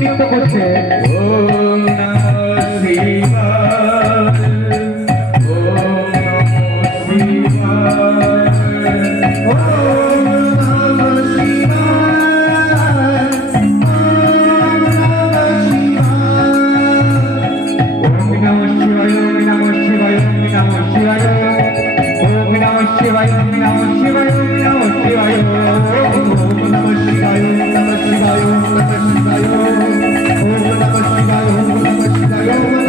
নৃত্য করছে। ওম নমঃ শিবায়, ওম নমঃ শিবায়, ওম নমঃ শিবায়, ওম নমঃ শিবায়, ওম নমঃ শিবায়, ওম নমঃ শিবায়, ওম নমঃ শিবায়, ওম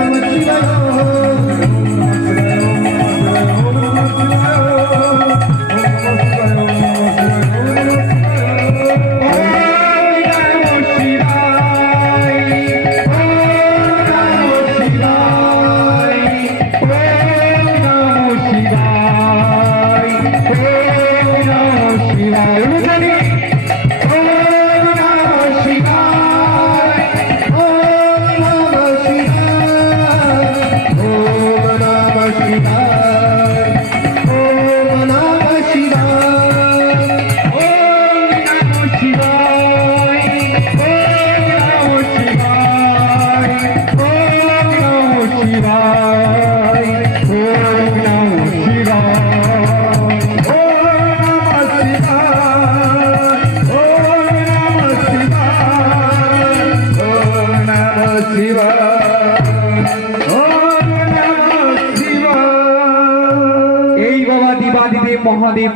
নমঃ শিবায়, ওম নমঃ শিবায়, ওম নমঃ শিবায়, ওম নমঃ শিবায়, ওম নমঃ শিবায়, এই বাবা দিবাদিদেব মহাদেব।